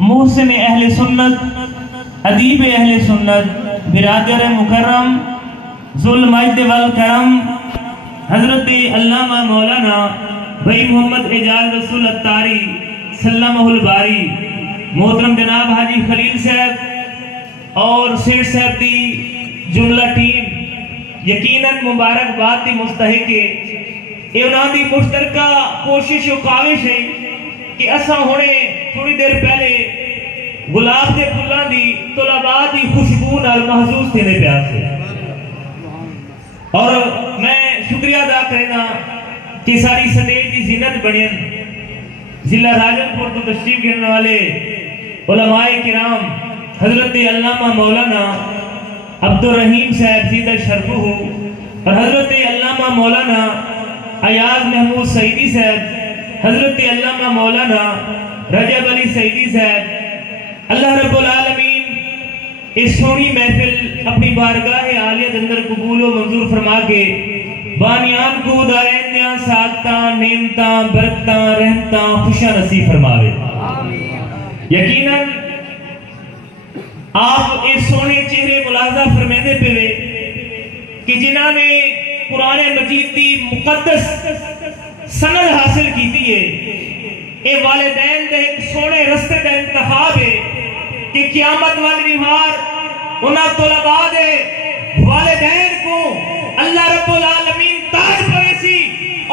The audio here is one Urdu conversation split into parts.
محسن اہل سنت، ادیب اہل سنت، برادر مکرم، ذو المجد والکرم، حضرت علامہ مولانا بھائی محمد اعجاز رسول اتاری سلمہ الباری، محترم جناب حاجی خلیل صاحب اور سیٹ صاحب دی جملہ ٹیم یقیناً مبارکباد دی مستحق ہے۔ یہ انہاں دی مشترکہ کوشش و کاوش ہے کہ اساں ہونے تھوڑی دیر پہلے گلاب دے پھلاں دی طلباء دی خوشبو نال محظوظ تھے نے پیار سے، اور میں شکریہ ادا کرنا کہ ساری سٹیج دی زینت بنین ضلع راجن پور تو تشریف کرنے والے علماء کرام حضرت علامہ مولانا عبد الرحیم صاحب زیدہ شرفہ اور حضرت علامہ مولانا ایاز محمود سعیدی صاحب، حضرت علامہ مولانا رجب علی سعیدی صاحب، اللہ رب العالمین اس سونی محفل اپنی بارگاہ عالیہ اندر قبول و منظور فرما کے بانیان کو دائندیاں ساتاں نعمتاں برکتاں رحمتاں خوشاں نصیب فرماوے۔ یقیناً آپ اس سونے چہرے ملاحظہ فرمیندے پہ کہ جنہاں نے قرآن مجید دی مقدس سند حاصل کیتی ہے، اے والدین دے ایک سونے رستے دا انتخاب ہے کہ قیامت والی نہار انہاں طلباء دے والدین کو اللہ رب العالمین تاج پرویسی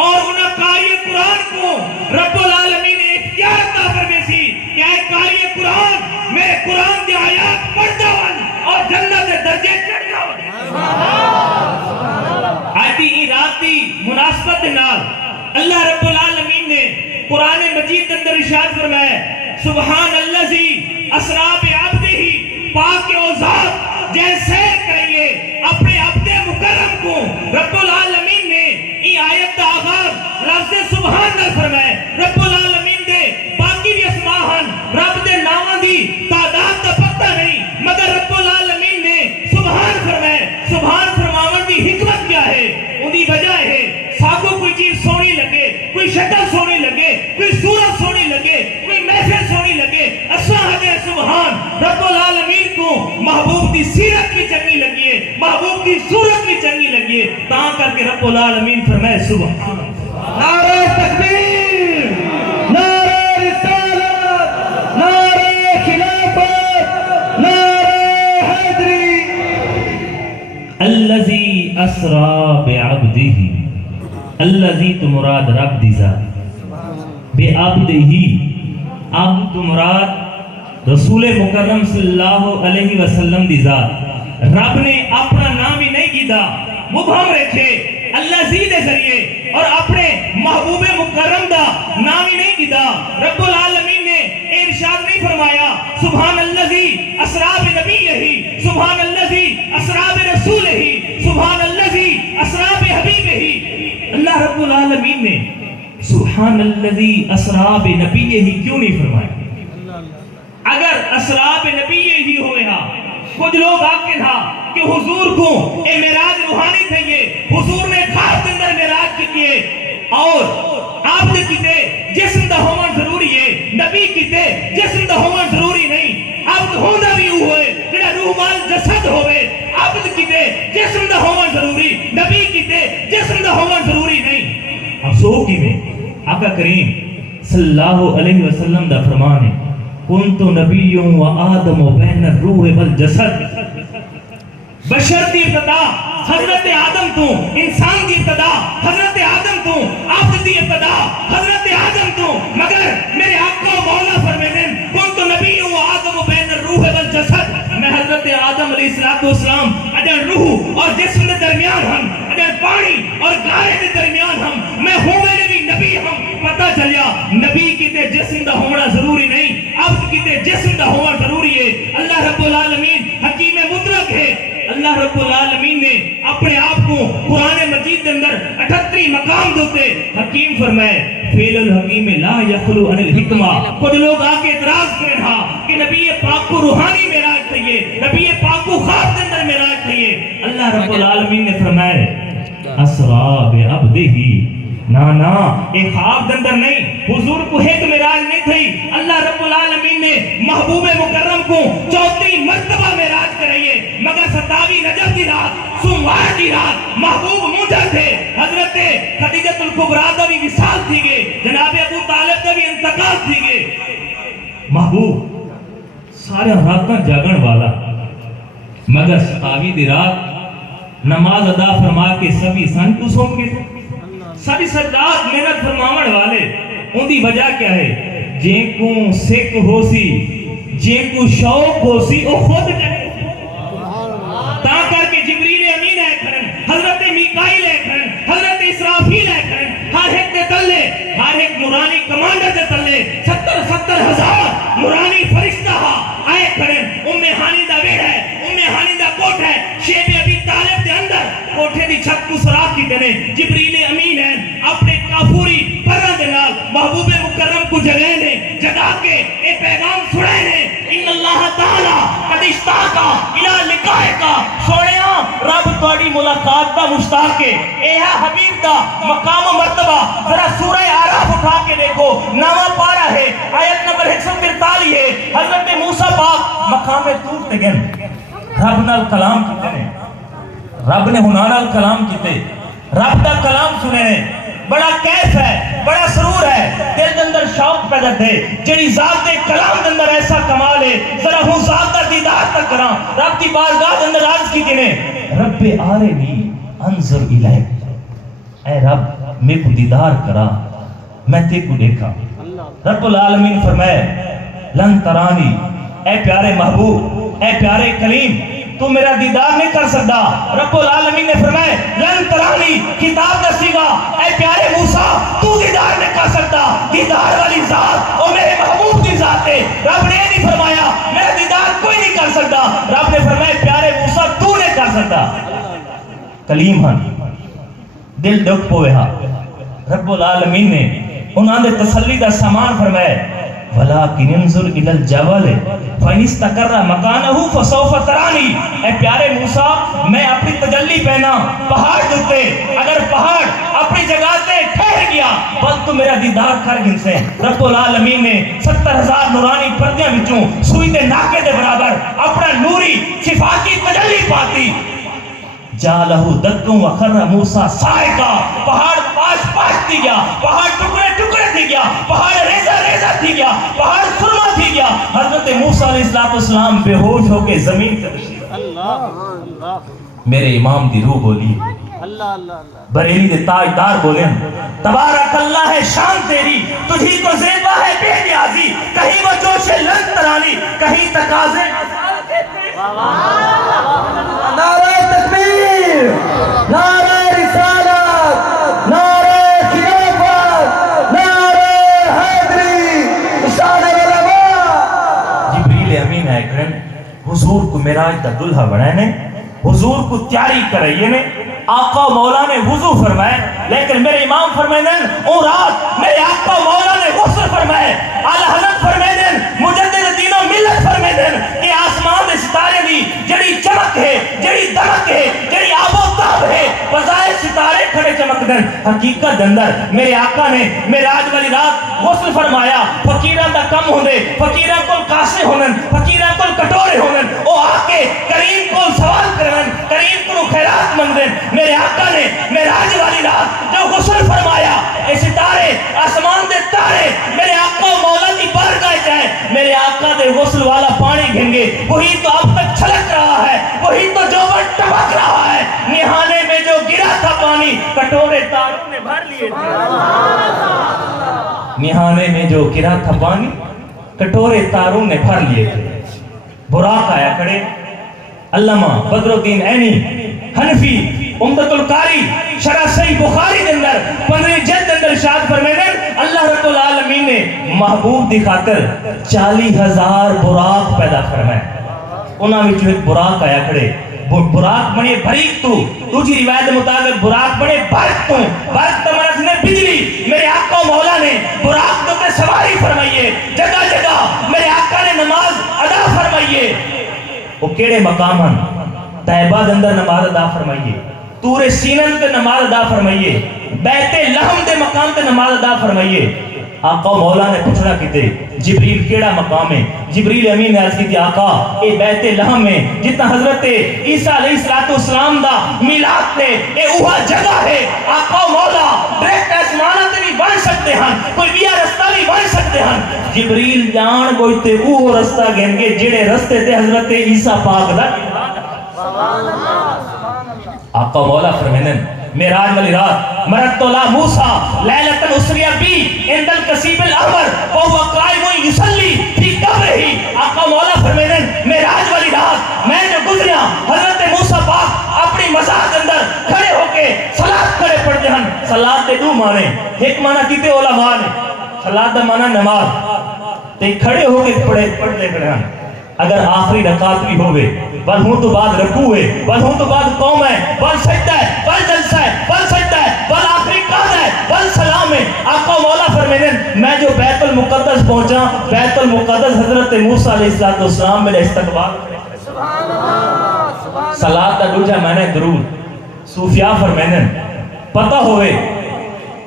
اور انہاں قاری قرآن کو رب العالمین نے اختیار عطا فرمیسی کہ اے قاری قرآن میں قرآن دی آیات پڑھتا ہوں اور جنت دے درجے چڑھ جاؤں۔ آیتی ہی راتی مناسبت نال اللہ رب العالمین نے قرآن مجید اندر ارشاد فرمایا سبحان اللذی اسرا بعبدہ، پاک و ذات جیسے کریے اپنے عبد مکرم کو۔ رب العالمین نے ای آیت دا آغاز لفظ سبحان نال فرمایا۔ رب العالمین دے باقی بھی اسماہن رب دے نامہ دی تعداد دا پتہ نہیں، مگر رب العالمین نے سبحان فرمایا۔ سبحان فرماون دی حکمت کیا ہے؟ ان دی وجہ ہے ساگو کوئی چیز سونی لگے، کوئی شکل سونی لگے، کوئی صورت سونی لگے، کوئی محفل سونی لگے، اساں سبحان رب العالمین کو محبوب دی سیرت بھی چنگی لگی ہے، محبوب دی صورت بھی چنگی لگی ہے، تاں کر کے رب العالمین فرمائے سبحان۔ نعرہ تکبیر، نعرہ رسالت، نعرہ خلافت، نعرہ حیدری۔ الذی اسرا بعبدہ، الذی تو مراد رب دی ذات، بے عبدہ عبد تو مراد رسول مکرم صلی اللہ علیہ وسلم دی ذات۔ رب نے اپنا نام ہی نہیں کیتا، مبہم رکھے اللہ زی دے ذریعے، اور اپنے محبوب مکرم دا نام ہی نہیں کیتا۔ رب العالمین نے ارشاد نہیں فرمایا سبحان اللذی اسرا بنبیہ، سبحان اللذی اسرا برسولہ، سبحان اللذی اسرا بحبیبہ۔ اللہ رب العالمین نے سبحان اللذی اسرا بنبیہ کیوں نہیں فرمایا؟ اگر اسرا بنبیہ ہی ہوئے ہاں، کچھ لوگ آکے تھا کہ حضور کو اے معراج روحانی تھے، حضور نے خواب کے اندر معراج کیتے اور آپ نے کیتے جسم دا ہونا ضروری ہے، نبی کیتے جسم دا ہونا ضروری نہیں، عبد ہونا بھی ہوئے جڑا روح مال جسد ہوئے، عبد کیتے جسم دا ہونا ضروری، نبی کیتے جسم دا ہونا ضروری نہیں۔ افسوس کی میں آقا کریم صلی اللہ علیہ وسلم دا فرمان ہے کنت نبی و آدم بین الروح والجسد۔ بشر دی ابتدا حضرت آدم تو، انسان دی ابتدا حضرت آدم تو، عبد دی ابتدا حضرت آدم تو، مگر میرے آقا و مولا فرمیدیں کنت نبی و آدم بین الروح والجسد، میں حضرت آدم علیہ السلام اگر روح اور جسم دے درمیان ہم، اگر پانی اور گارے دے درمیان ہم، میں ہوں میں نبی نبی ہم۔ پتہ چلیا نبی کی تے جسم دا ہونا ضروری نہیں، عبد کی تے جسم دا ہونا ضروری ہے۔ اللہ رب العالمین حکیم مطلق ہے۔ اللہ رب العالمین نے اپنے آپ کو قرآن مجید اندر 38 مقام دوتے حکیم فرمائے فیل الحکیم لا یخلو عن الحکمہ۔ کچھ لوگ آکے اعتراض کریں ہاں کہ نبی پاک کو روحانی معراج تھئیے، نبی پاک کو خواب کے اندر معراج تھئیے۔ اللہ رب العالمین نے فرمائے اسرا بعبدہ، ایک خواب کے اندر نہیں، حضور کو ایک معراج نہیں تھی، اللہ رب العالمین نے محبوب مکرم کو چوتھی مرتبہ معراج کرائیے مگر 27 رجب دی رات سوموار دی رات محبوب مونجا تھے حضرت خدیجۃ الکبریٰ دا بھی وصال تھی گئے جناب ابو طالب دا بھی انتقال تھی گئے محبوب سارے راتاں جاگن والا مگر 27 دی رات نماز ادا فرما کے سبھی سن کو سو گئے ساری سجدات محنت فرماون والے ان دی وجہ کیا ہے جن کو سکھ ہو سی جن کو شوق ہو سی وہ خود کرے تا کر کے جبریل امین ہے کھڑن حضرت میکائیل ہے کھڑن حضرت اسرافیل ہے کھڑن ہر ایک دے تلے ہر ایک نورانی کمانڈر دے تلے 70 ہزار نورانی فرشتہ آئے کھڑن ہانی دا ویڑ ہے ہانی دا کوٹ ہے شیب ابی طالب دے اندر کوٹھے دی چھت کو سراغ کی دینے جبریل امین ہے اپنے کافوری پرہ دے نال محبوب مکرم کو جگہ نے جگہ کے اے پیغام سڑے نے ان اللہ تعالی قد اشتاقا الہ لقائے کا سوڑیاں رب توڑی ملاقات دا مشتاق ہے اے حبیب دا مقام و مرتبہ ذرا سورہ آراف اٹھا کے دیکھو نامہ پارا ہے آیت نمبر 143 ہے حضرت موسیٰ پاک مقام طور تے گن رب نال کلام کیتے نے رب نے ہنا نال کلام کیتے رب دا کلام سنے نے بڑا کیف ہے بڑا سرور ہے دل دے اندر شوق پیدا تھے جڑی ذات دے کلام دے اندر ایسا کمال ہے ذرا ہوں ذات دا دیدار تک کراں رب کی بارگاہ دے اندر عرض کی نے رب آرنی انظر الیک اے رب میں کو دیدار کرا میں تے کو دیکھا رب العالمین فرمائے لن ترانی اے پیارے محبوب اے پیارے کلیم تو میرا دیدار نہیں کر سکتا رب العالمین نے فرمائے لن ترانی کتاب دسی گا اے پیارے موسیٰ تو دیدار نہیں کر سکتا دیدار والی ذات اور میرے محبوب دی ذات ہے رب نے نہیں فرمایا میرا دیدار کوئی نہیں کر سکتا رب نے فرمایا پیارے موسیٰ تو نہیں کر سکتا کلیم ہاں دل دکھ پوے ہاں رب العالمین نے انہاں دے تسلی دا سامان فرمائے وَلَكِنْ انظُرْ إِلَى الْجَبَلِ فَإِنِ اسْتَقَرَّ مَكَانَهُ فَسَوْفَ تَرَانِي اے پیارے موسیٰ میں اپنی تجلی پہنا پہاڑ دیتے اگر پہاڑ اپنی جگہ سے ٹھہر گیا بل تو میرا دیدار کر گن سے رب العالمین نے 70,000 نورانی پردیاں بچوں سوئی دے ناکے دے برابر اپنا نوری صفاتی تجلی پاتی جالہو دکوں وخر موسیٰ سائقہ پہاڑ پاش تھی گیا پہاڑ ٹکڑے تھی گیا پہاڑ ریزہ تھی گیا پہاڑ سرما تھی گیا حضرت موسیٰ علیہ السلام بے ہوش ہو کے زمین سے میرے امام دی روح بولی بریلی دے تاجدار بولیں تبارک اللہ ہے شان تیری تجھی تو زیبا ہے بے نیازی کہیں وہ جوش لن ترانی کہیں تقاضے نعرہ تکبیر نعرہ رسالت نعرہ خلافت نعرہ حیدری اشارہ علماء جبریل امین اکرم حضور کو معراج دا دلہا بنائے نے حضور کو تیاری کرائیے نے آقا مولا نے وضو فرمائے لیکن میرے امام فرمائے دن او رات میرے آقا مولا نے غسل فرمائے اعلی حضرت فرمائے دن مجدد دین و ملت فرمائے دن کہ آسمان دے ستارے دی جڑی چمک ہے جڑی دمک ہے جڑی آب و تاب ہے بظاہر ستارے کھڑے چمک دن حقیقت اندر میرے آقا نے معراج والی رات غسل فرمایا فقیران دا کم ہوندے فقیران کول کاسے ہونن فقیران کول کٹورے ہونن او آکے کریم کول سوال کرن کریم کول خیرات مندن میرے آقا نے معراج والی رات جو غسل فرمایا اے ستارے آسمان دے تارے میرے آقا مولا کی بارگاہ جائے میرے آقا دے غسل والا پانی گھنگے وہی تو اب تک چھلک رہا ہے وہی تو جو بڑھ ٹپک رہا ہے نہانے میں جو گرا تھا پانی کٹورے تاروں نے بھر لیے تھے نہانے میں جو گرا تھا پانی کٹورے تاروں نے بھر لیے تھے براق آیا کھڑے علامہ بدر الدین عینی حنفی امدت القاری شرح صحیح بخاری دے اندر 15 جلد اندر ارشاد فرمائے اللہ رب العالمین نے محبوب دی خاطر 40,000 براق پیدا فرمائے انہاں وچوں ایک براق آیا کھڑے براق بنے بریق تو دوسری روایت مطابق براق بنے برق تو برق تمرز نے بجلی میرے آقا مولا نے براق تو تے سواری فرمائیے جگہ جگہ میرے آقا نے نماز ادا فرمائیے وہ کیڑے مقام ہن طیبہ دے اندر نماز ادا فرمائیے تور سینن تے نماز ادا فرمائیے بیت لحم دے مقام تے نماز ادا فرمائیے آقا مولا نے پوچھنا کیتے جبریل کیڑا مقام ہے؟ جبریل امین نے عرض کی تھی آقا اے بیت لحم ہے جتنا حضرت عیسیٰ علیہ السلام دا میلاد تے اے اوہا جگہ ہے آقا مولا ڈائریکٹ آسمانہ تے بھی بن سکتے ہیں کوئی بیا رستہ بھی بن سکتے ہیں جبریل جان گوئی تے اوہ رستہ گھن گے جڑے رستے تے حضرت عیسیٰ پاک دا آقا مولا فرمینن میراج والی رات مرت لا موسیٰ لیلۃ اسریہ بی عند الکثیب الاحمر وہو قائم یصلی فی قبرہ آقا مولا فرمینن میراج والی رات میں جو گزریا حضرت موسیٰ پاک اپنی مزار کے اندر کھڑے ہو کے صلاۃ کھڑے پڑھتے ہیں صلاۃ دے دو مانے ایک معنی کیتے علماء نے صلاۃ دا معنی نماز تے کھڑے ہو کے پڑھتے ہیں اگر آخری رکعت بھی ہوئے بل ہوں تو بعد رکوع ہے بل ہوں تو بعد قوم ہے بل سجدہ ہے بل جلسہ ہے بل سجدہ ہے بل آخری قعدہ ہے بل سلام ہے آقا مولا فرمینن میں جو بیت المقدس پہنچا بیت المقدس حضرت موسیٰ علیہ السلام میرے استقبال صلاۃ دا دوجا معنی درود صوفیاء فرمینن پتہ ہوئے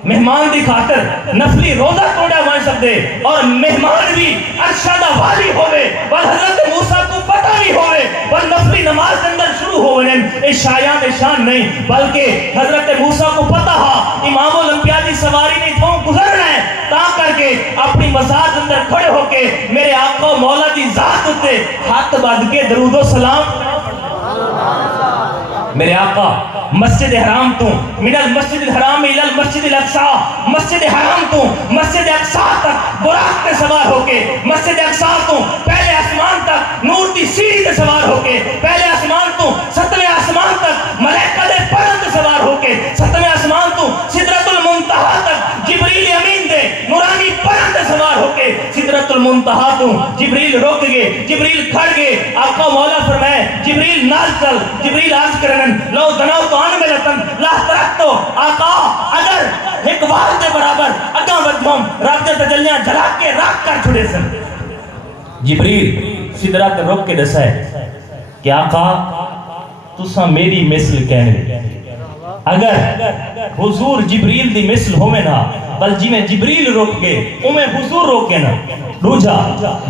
مہمان دی خاطر نفلی روزہ توڑا مان سکتے اور مہمان بھی عرشہ دا والی ہوئے بل حضرت موسیٰ کو پتہ نہیں ہوئے بل نفلی نماز اندر شروع ہوئے اے شایان شان نہیں بلکہ حضرت موسیٰ کو پتہ ہا امام الانبیاء دی سواری نہیں تھوں گزرنا ہے تا کر کے اپنی مزار اندر کھڑے ہو کے میرے آقا مولا دی ذات تے ہاتھ باندھ کے درود و سلام میرے آقا مسجد حرام تو من المسجد الحرام الى المسجد الاقصی مسجد حرام تو مسجد اقصی تک براق پہ سوار ہو کے مسجد اقصی تو پہلے آسمان تک نور دی سیڑھی پہ سوار ہو کے پہلے آسمان تو ستویں آسمان تک ملائکہ دے پرند سوار ہو کے ستویں آسمان تو سدرۃ المنتہا تک جبریل امین دے نورانی پرند سوار ہو کے سدرۃ المنتہا تو جبریل رک گئے جبریل کھڑ گئے آقا مولا فرمائے جبریل نال چل جبریل عرض کرن لو دناؤ تو آن میں لتن لا ترکتو آقا اگر ایک وار دے برابر اگاں بدھوم رب دے تجلیاں جلا کے راک کر چھڑے سن جبریل سدرات رک کے دسائے کہ آقا تسا میری مثل کہنے اگر حضور جبریل دی مثل ہوئے نا بل جی میں جبریل روک کے میں حضور روکے نا دوجا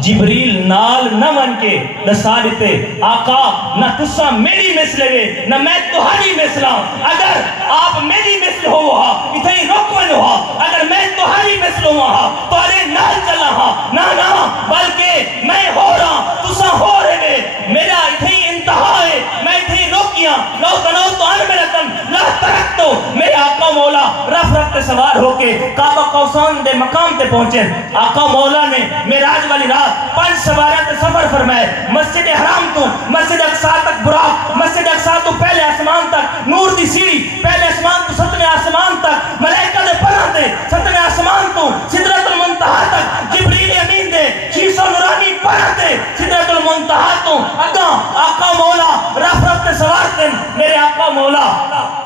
جبریل نال نہ من کے دسا دیتے آقا نہ تسا میری مثل ہے نہ میں تہاڈی مثل ہوں اگر آپ میری مثل ہوا اتھے روکن ہوا اگر میں تہاڈی مثل ہوا تو ارے نال چلا ہاں نہ بلکہ میں ہو رہا تسا ہو رہے میرا اتھے انتہا ہے میں اتھے روکیاں لو تنو تو ان میں رتن لا ترکتو میرے آقا مولا رف تے سوار ہو کے کعبہ قوسان دے مقام تے پہنچے آقا مولا نے معراج والی رات 5 سوارات سفر فرمائے مسجد حرام تو مسجد اقصی تک براق مسجد اقصی تو پہلے آسمان تک نور دی سیڑھی پہلے آسمان تو 7ویں آسمان تک ملائکہ دے پرندے 7ویں آسمان تو سدرۃ المنتہا تک جبریل امین دے 600 نورانی پرندے سدرۃ المنتہا تو اگاں آقا مولا رف تے سوار تے میرے آقا مولا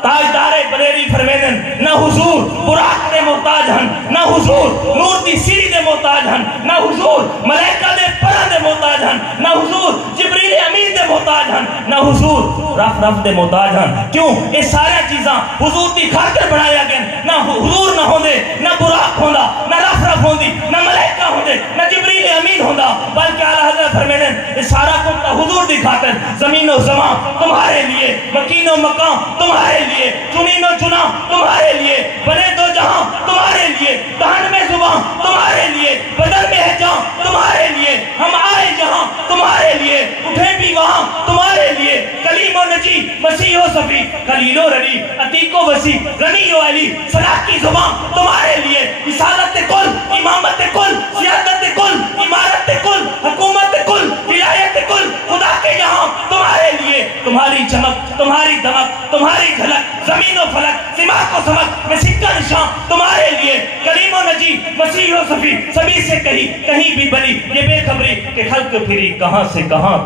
تاجدار بریری فرمیدن نہ حضور براق دے محتاج ہن نہ حضور نور دی سیڑھی دے محتاج ہن نہ حضور ملائکہ دے پرہ دے محتاج ہن نہ حضور جبریل امین دے محتاج ہن نہ حضور رف دے محتاج ہن کیوں یہ سارے چیزاں حضور دی خاطر بنایا گئے نہ حضور نہ ہوندے نہ براق ہوندا نہ رف ہوندی نہ ملائکہ ہوندے نہ جبریل امین ہوندا بلکہ اعلیٰ حضرت فرمیدن یہ سارا کچھ حضور دی خاطر زمین و زمان تمہارے لیے مکین و مقام تمہارے لیے چنین و چنا تمہارے لیے بنے دو جہاں تمہارے لیے دہن میں زبان تمہارے لیے بدن میں ہے جہاں تمہارے لیے ہم آئے جہاں تمہارے لیے اٹھے بھی وہاں تمہارے لیے کلیم و نجی مسیح و صفی خلیل و رلی عتیق و وسیع غنی و علی صلاح کی زبان تمہارے لیے رسالت کل امامت کل سیادت کل امارت کل حکومت کل ولایت کل خدا کے یہاں تمہارے لیے تمہاری چمک تمہاری دمک تمہاری جھلک زمین و فلک سماق و سمک میں سکہ نشان تمہارے لیے کریم و نجی مسیح و صفی سبھی سے کہیں بھی بلی یہ بے خبری کہ خلق پھری کہاں سے کہاں